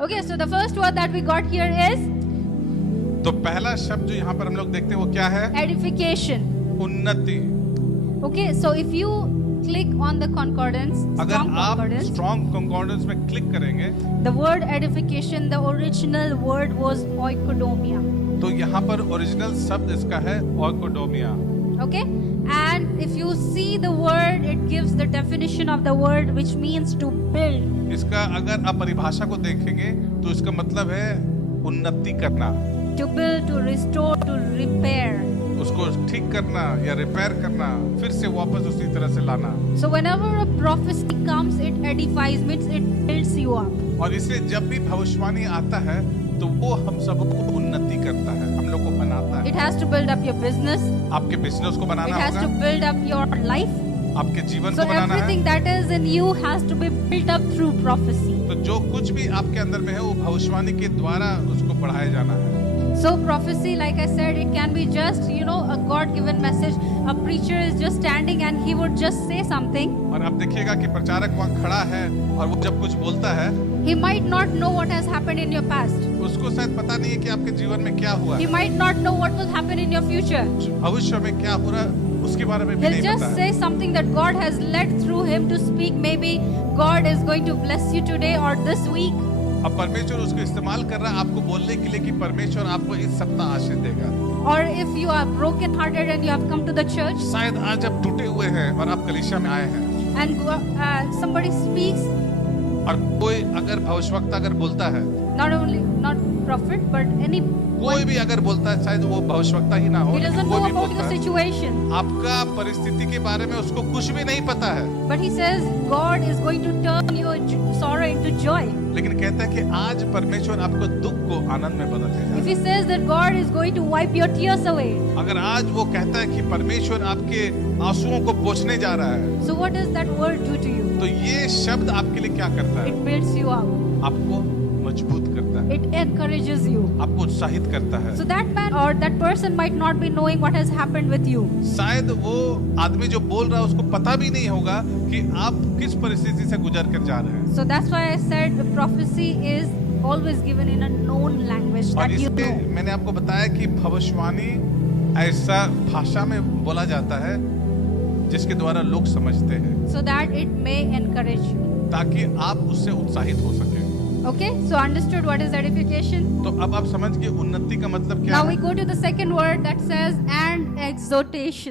Okay, so the first word that we got here is तो पहला शब्द जो यहाँ पर हम लोग देखते हैं वो क्या है? edification. उन्नति। Okay, so if you click on the concordance, अगर strong आप concordance, स्ट्रॉन्ग कंकॉर्डेंस में क्लिक करेंगे the word edification, the original word was oikodomia. तो यहाँ पर ओरिजिनल शब्द इसका है ओइकोडोमिया। Okay, and if you see the word, it gives the definition of the word, which means to build. इसका अगर आप परिभाषा को देखेंगे तो इसका मतलब है उन्नति करना, To build, to restore, to repair. उसको ठीक करना या रिपेयर करना, फिर से वापस उसी तरह से लाना। So whenever a prophecy comes, it edifies, means it builds you up. और इसलिए जब भी भविष्यवाणी आता है तो वो हम सबको उन्नति करता है, हम लोग को बनाता है। It has to build up your business. आपके बिजनेस को It बनाना has to होगा, build up your life. आपके जीवन So को बनाना है। everything that is in you has to be built up through prophecy. तो जो कुछ भी आपके अंदर में है वो भविष्यवाणी के द्वारा उसको बढ़ाया जाना है। So prophecy, like I said, it can be just, a God-given message. A preacher is just standing and he would just say something. और आप देखिएगा कि प्रचारक वहाँ खड़ा है और वो जब कुछ बोलता है He might not know what has happened in your past. उसको शायद पता नहीं है कि आपके जीवन में क्या हुआ He है, might not know what will happen in your future. भविष्य में क्या हो रहा है उसके बारे में भी He'll नहीं just पता है। say something that God has led through him to speak. Maybe God is going to bless you today or this week. अब परमेश्वर उसको इस्तेमाल कर रहा है आपको बोलने के लिए कि परमेश्वर आपको इस सप्ताह आशीष देगा। Or if you are broken hearted and you have come to the church शायद आज आप टूटे हुए हैं और आप कलीसिया में आए हैं and somebody speaks, और कोई अगर भविष्यवक्ता अगर बोलता है, not prophet, but any, कोई भी अगर बोलता है, शायद वो भविष्यवक्ता ही ना हो, he लेकिन doesn't कोई know भी about बोलता your है, situation. आपका परिस्थिति के बारे में उसको कुछ भी नहीं पता है, But he says God is going to turn your sorrow into joy. लेकिन कहता है कि आज परमेश्वर आपको दुख को आनंद में बदल If देगा। he says that God is going to wipe your tears away, अगर आज वो कहता है कि परमेश्वर आपके आंसुओं को पोंछने जा रहा है, so what does that word do to you? तो ये शब्द आपके लिए क्या करता है? It builds you up. आपको मजबूत करता है, It encourages you. आपको उत्साहित करता है। So that man or that person might not be knowing what has happened with you. शायद वो आदमी जो बोल रहा है उसको पता भी नहीं होगा कि आप किस परिस्थिति से गुजर कर जा रहे हैं। So that's why I said the prophecy is always given in a known language और that you इसलिए know. मैंने आपको बताया कि भविष्यवाणी ऐसा भाषा में बोला जाता है जिसके द्वारा लोग समझते हैं, So that it may encourage you. ताकि आप उससे उत्साहित हो सके। Okay, so understood what is edification? तो अब आप समझ गए उन्नति का मतलब क्या Now है। we go to the second word that says and exhortation.